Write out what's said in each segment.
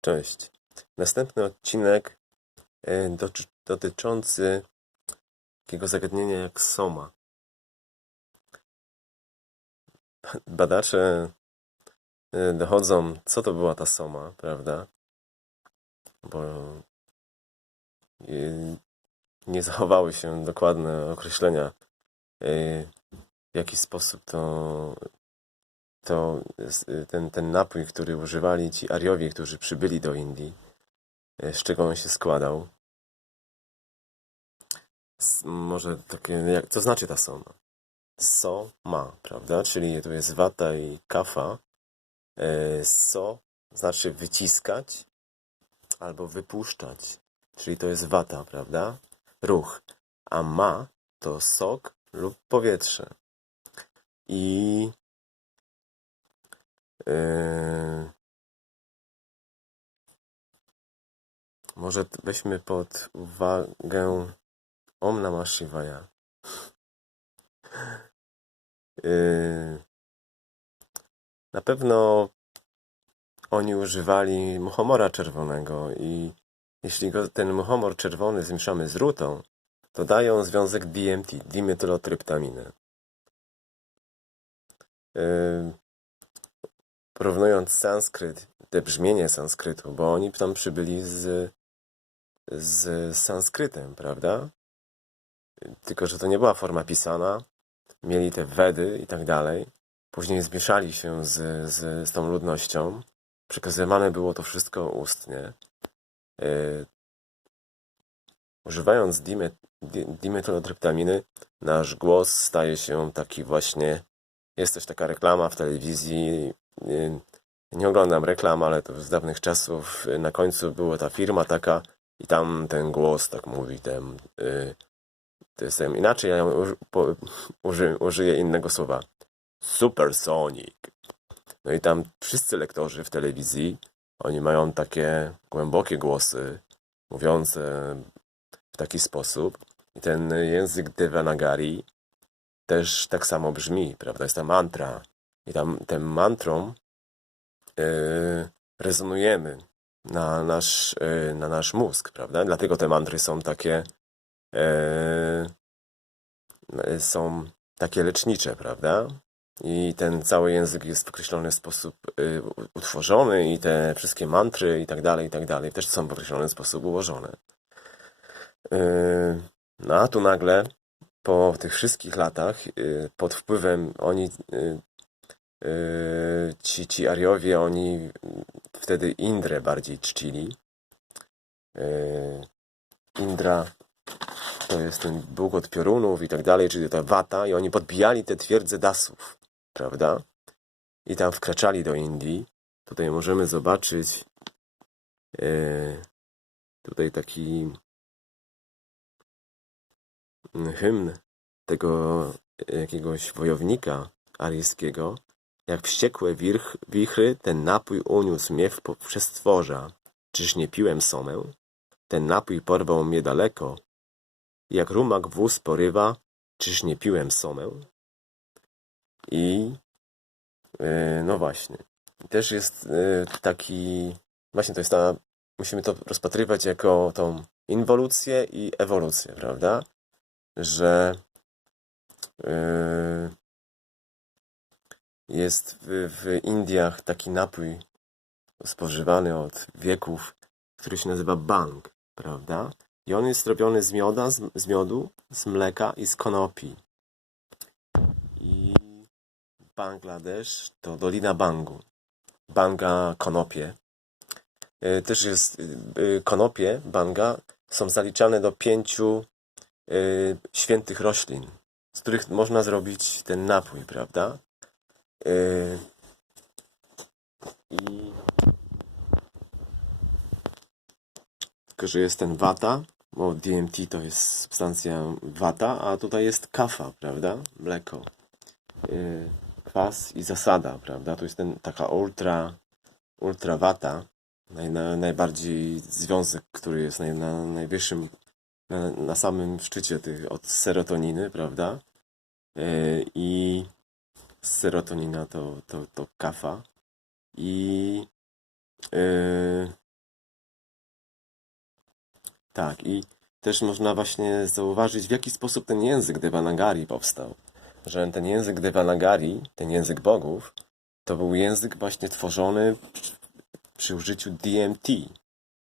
Cześć. Następny odcinek e, dotyczący takiego zagadnienia jak soma. Badacze e, dochodzą, co to była ta soma, prawda? Bo e, nie zachowały się dokładne określenia, w jaki sposób to, to s- ten, ten napój, który używali ci Ariowie, którzy przybyli do Indii, e, z czego on się składał. Może takie, jak, co znaczy ta soma? So ma, prawda? Czyli tu jest wata i kafa. E, So znaczy wyciskać albo wypuszczać, czyli to jest wata, prawda? Ruch. A ma to sok lub powietrze. I e, może weźmy pod uwagę Om Namah Shivaya. E, Na pewno oni używali muchomora czerwonego i jeśli go, ten muchomor czerwony zmieszamy z rutą, to dają związek DMT, dimetylotryptaminę. Yy, porównując sanskryt, te brzmienie sanskrytu, bo oni tam przybyli z, z sanskrytem, prawda? Tylko, że to nie była forma pisana, mieli te Wedy i tak dalej. Później zmieszali się z, z, z tą ludnością. Przekazywane było to ustnie. Yy, używając dime, di, dimetylotryptaminy, nasz głos staje się taki właśnie. Jest też taka reklama w telewizji. Yy, nie oglądam reklam, ale to z dawnych czasów. yy, Na końcu była ta firma taka i tam ten głos tak mówi, ten, yy, to jest ten, inaczej ja uży, po, uży, użyję innego słowa. Supersonic. No i tam wszyscy lektorzy w telewizji, oni mają takie głębokie głosy, mówiące w taki sposób. I ten język Devanagari też tak samo brzmi, prawda? Jest ta mantra. I tam tę mantrą rezonujemy na nasz, yy, na nasz mózg, prawda? Dlatego te mantry są takie yy, są takie lecznicze, prawda? I ten cały język jest w określony sposób utworzony i te wszystkie mantry i tak dalej, i tak dalej też są w określony sposób ułożone. No a tu nagle po tych wszystkich latach pod wpływem oni ci, ci Ariowie, oni wtedy Indrę bardziej czcili. Y, Indra to jest ten bóg od piorunów i tak dalej, czyli ta wata i oni podbijali te twierdze dasów, prawda? I tam wkraczali do Indii. Tutaj możemy zobaczyć e, tutaj taki hymn tego jakiegoś wojownika aryjskiego. Jak wściekłe wirch, wichry, ten napój uniósł mnie w poprzestworza. Czyż nie piłem somę? Ten napój porwał mnie daleko. Jak rumak wóz porywa, czyż nie piłem somę? I e, no właśnie. Też jest e, taki, właśnie to jest ta, musimy to rozpatrywać jako tą inwolucję i ewolucję, prawda? Że e, jest w, w Indiach taki napój spożywany od wieków, który się nazywa bang, prawda? I on jest robiony z mioda, z, z miodu, z mleka i z konopi. I Bangladesz to Dolina Bangu. Banga konopie. E, Też jest e, e, konopie, banga, są zaliczane do pięciu świętych roślin, z których można zrobić ten napój, prawda? E, I tylko, że jest ten wata, bo DMT to jest substancja wata, a tutaj jest kafa, prawda? Mleko. y, kwas i zasada, prawda? To jest ten, taka ultra, ultra wata, naj, na, najbardziej związek, który jest naj, na najwyższym, na, na samym szczycie tych, od serotoniny, prawda? Y, I serotonina to, to, to kafa. I y, Tak, i też można właśnie zauważyć, w jaki sposób ten język Devanagari powstał. Że ten język Devanagari, ten język bogów, to był język właśnie tworzony przy, przy użyciu DMT,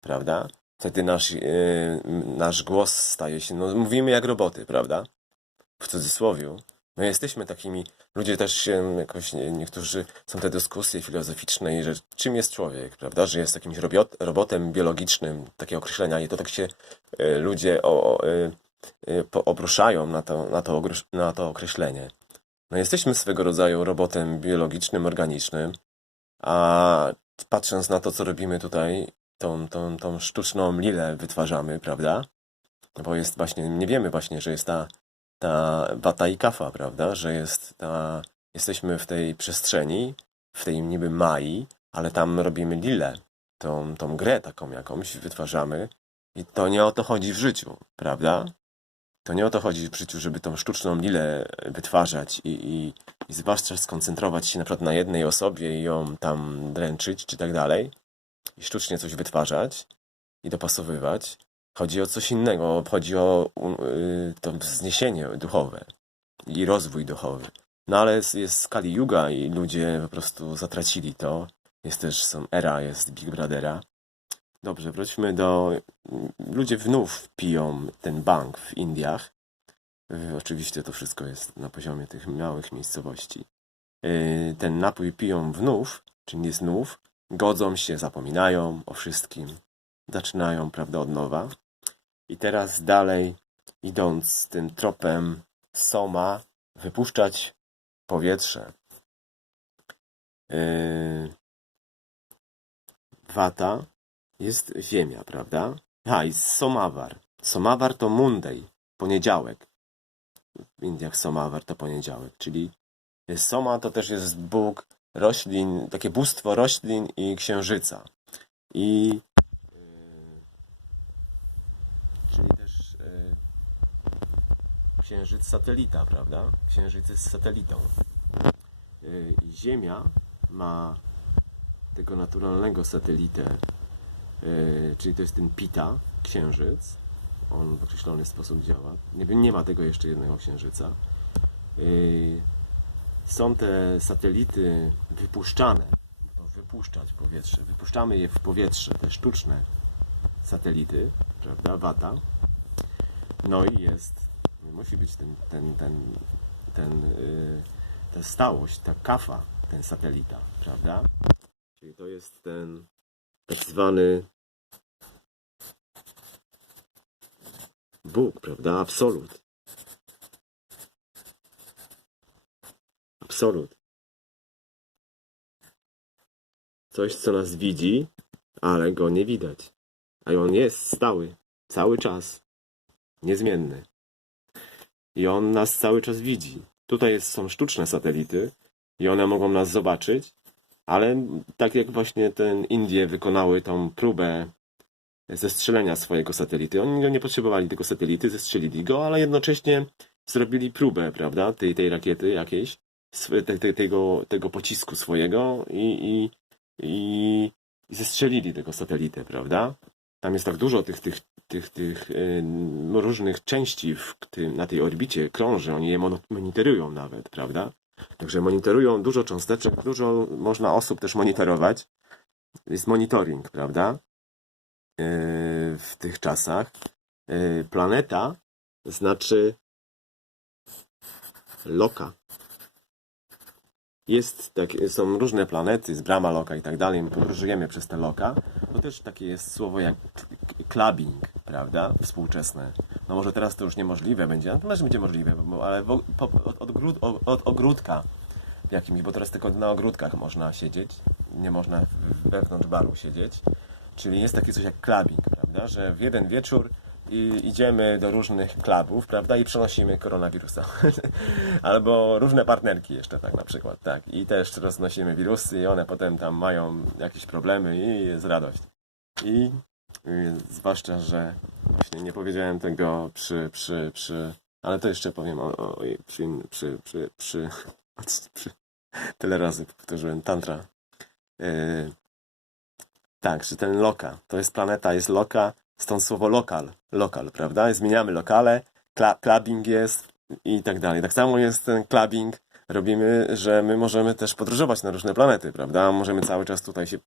prawda? Wtedy nasz, yy, nasz głos staje się, no mówimy jak roboty, prawda? W cudzysłowie. My jesteśmy takimi, ludzie też się jakoś, nie- niektórzy, są te dyskusje filozoficzne i że czym jest człowiek, prawda? Że jest jakimś robiot, robotem biologicznym, takie określenia i to tak się e, ludzie o, o, po- obruszają na to, na, to, na to określenie. No jesteśmy swego rodzaju robotem biologicznym, organicznym, a patrząc na to, co robimy tutaj, tą, tą, tą sztuczną lilę wytwarzamy, prawda? No Bo jest właśnie, nie wiemy właśnie, że jest ta, ta wata i kafa, prawda? Że jest ta, jesteśmy w tej przestrzeni, w tej niby Mai, ale tam robimy lilę, tą, tą grę taką jakąś wytwarzamy i to nie o to chodzi w życiu, prawda? To nie o to chodzi w życiu, żeby tą sztuczną lilę wytwarzać i, i, i zwłaszcza skoncentrować się na przykład na jednej osobie i ją tam dręczyć czy tak dalej i sztucznie coś wytwarzać i dopasowywać. Chodzi o coś innego, chodzi o y, to wzniesienie duchowe i rozwój duchowy. No ale jest, jest Kali Yuga i ludzie po prostu zatracili to. Jest też są era, jest Big Brothera. Dobrze, wróćmy do... Ludzie znów piją ten bank w Indiach. Y, Oczywiście to wszystko jest na poziomie tych małych miejscowości. Y, Ten napój piją wnów, czyli znów, godzą się, zapominają o wszystkim, zaczynają, prawda, od nowa. I teraz dalej, idąc tym tropem Soma, wypuszczać powietrze. Yy, Wata jest ziemia, prawda? A, i Somawar. Somawar to Monday, poniedziałek. W Indiach Somawar to poniedziałek, czyli Soma to też jest bóg roślin, takie bóstwo roślin i księżyca. I yy, czyli też yy, księżyc satelita, prawda? Księżyc jest satelitą. I Ziemia ma tego naturalnego satelitę, yy, czyli to jest ten Pita, księżyc. On w określony sposób działa. Nie, ma tego jeszcze jednego księżyca. Są te satelity wypuszczane, wypuszczać powietrze, wypuszczamy je w powietrze, te sztuczne satelity, prawda, wata. No i jest, musi być ten, ten, ten, ten, yy, ta stałość, ta kafa, ten satelita, prawda? Czyli to jest ten tak zwany Bóg, prawda, absolut. Absolut. Coś, co nas widzi, ale go nie widać. A on jest stały, cały czas, niezmienny. I on nas cały czas widzi. Tutaj są sztuczne satelity i one mogą nas zobaczyć, ale tak jak właśnie ten Indie wykonały tą próbę zestrzelenia swojego satelity. Oni nie potrzebowali tego satelity, zestrzelili go, ale jednocześnie zrobili próbę, prawda, tej, tej rakiety jakiejś, te, te, tego, tego pocisku swojego i, i, i, i zestrzelili tego satelitę, prawda? Tam jest tak dużo tych, tych, tych, tych różnych części w tym, na tej orbicie krąży, oni je monitorują nawet, prawda? Także monitorują dużo cząsteczek, dużo można osób też monitorować. Jest monitoring, prawda? Yy, w tych czasach. Yy, Planeta znaczy loka. Jest tak, są różne planety, z Brahma Loka i tak dalej, my podróżujemy przez te loka. To też takie jest słowo jak clubbing, prawda? Współczesne. No może teraz to już niemożliwe będzie, no może będzie możliwe, bo, ale po, od, od, od, od ogródka jakimś, bo teraz tylko na ogródkach można siedzieć, nie można wewnątrz baru siedzieć. Czyli jest takie coś jak clubbing, prawda? Że w jeden wieczór i idziemy do różnych klubów, prawda? I przenosimy koronawirusa. Albo różne partnerki jeszcze tak na przykład, tak. I też roznosimy wirusy i one potem tam mają jakieś problemy i jest radość. I zwłaszcza, że właśnie nie powiedziałem tego przy, przy, przy, ale to jeszcze powiem o, o przy, in- przy, przy, przy, przy, tyle razy powtórzyłem tantra. Yy, tak, że ten Loka, to jest planeta, jest Loka stąd słowo lokal, lokal, prawda? Zmieniamy lokale, clubbing jest i tak dalej. Tak samo jest ten clubbing, robimy, że my możemy też podróżować na różne planety, prawda? Możemy cały czas tutaj się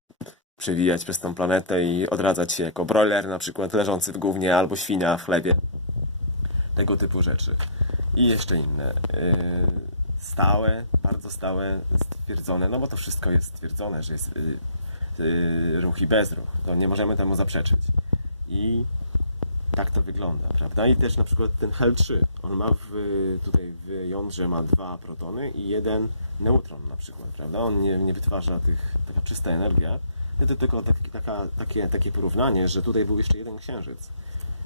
przewijać przez tą planetę i odradzać się jako broiler na przykład leżący w gównie albo świnia w chlebie. Tego typu rzeczy. I jeszcze inne. Yy, Stałe, bardzo stałe, stwierdzone, no bo to wszystko jest stwierdzone, że jest yy, yy, ruch i bezruch. To nie możemy temu zaprzeczyć. I tak to wygląda, prawda? I też na przykład ten Hel3, on ma w, tutaj w jądrze ma dwa protony i jeden neutron na przykład, prawda? On nie, nie wytwarza tych, taka czysta energia. To tylko tak, taka, takie, takie porównanie, że tutaj był jeszcze jeden księżyc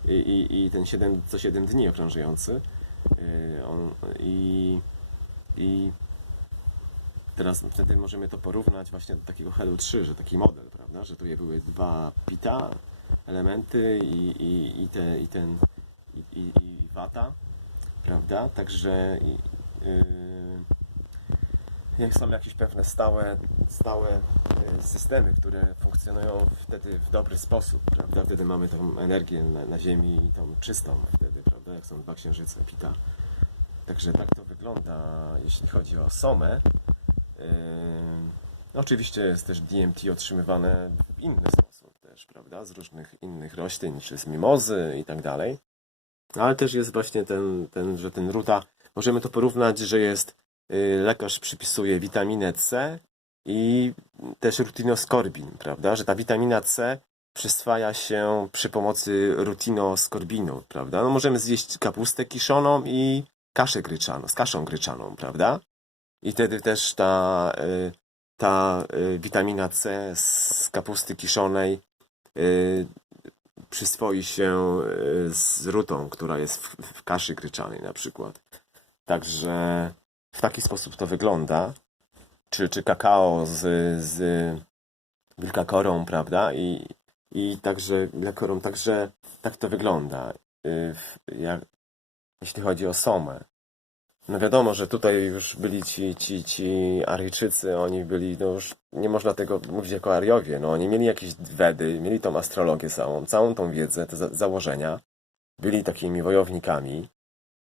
i, i, i ten 7, co 7 dni okrążający. Yy, on, i, I teraz wtedy możemy to porównać właśnie do takiego Helu 3, że taki model, prawda? Że tutaj były dwa pita, elementy i, i, i, te, i ten i, i, i wata, prawda? Także yy, jak są jakieś pewne stałe, stałe y, systemy, które funkcjonują wtedy w dobry sposób, prawda? Wtedy mamy tą energię na, na Ziemi, tą czystą wtedy, prawda? Jak są dwa księżyce, pita. Także tak to wygląda, jeśli chodzi o Somę. Yy, oczywiście jest też DMT otrzymywane w inny sposób Z różnych innych roślin, czy z mimozy i tak dalej. Ale też jest właśnie ten, ten, że ten ruta, możemy to porównać, że jest, yy, lekarz przypisuje witaminę C i też rutinoskorbin, prawda? Że ta witamina C przyswaja się przy pomocy rutinoskorbinu, prawda? No możemy zjeść kapustę kiszoną i kaszę gryczaną, z kaszą gryczaną, prawda? I wtedy też ta, y, ta y, witamina C z kapusty kiszonej y, przyswoi się y, z rutą, która jest w, w kaszy gryczanej na przykład. Także w taki sposób to wygląda. Czy, czy kakao z, z wilkakorą, prawda? I, i także wilkakorą, także tak to wygląda. Y, Jak, jeśli chodzi o Somę. No wiadomo, że tutaj już byli ci, ci, ci Aryjczycy, oni byli, no już nie można tego mówić jako Ariowie, no oni mieli jakieś Wedy, mieli tą astrologię całą, całą tą wiedzę, te za założenia, byli takimi wojownikami,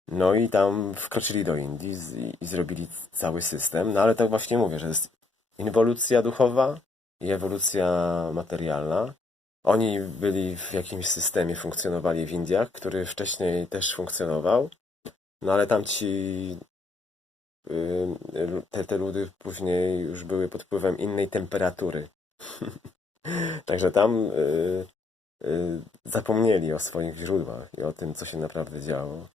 no i tam wkroczyli do Indii z, i, i zrobili cały system, no ale tak właśnie mówię, że jest inwolucja duchowa i ewolucja materialna. Oni byli w jakimś systemie, funkcjonowali w Indiach, który wcześniej też funkcjonował, no ale tamci te, te ludy później już były pod wpływem innej temperatury. Także tam y, y, zapomnieli o swoich źródłach i o tym, co się naprawdę działo.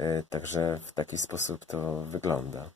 Y, Także w taki sposób to wygląda.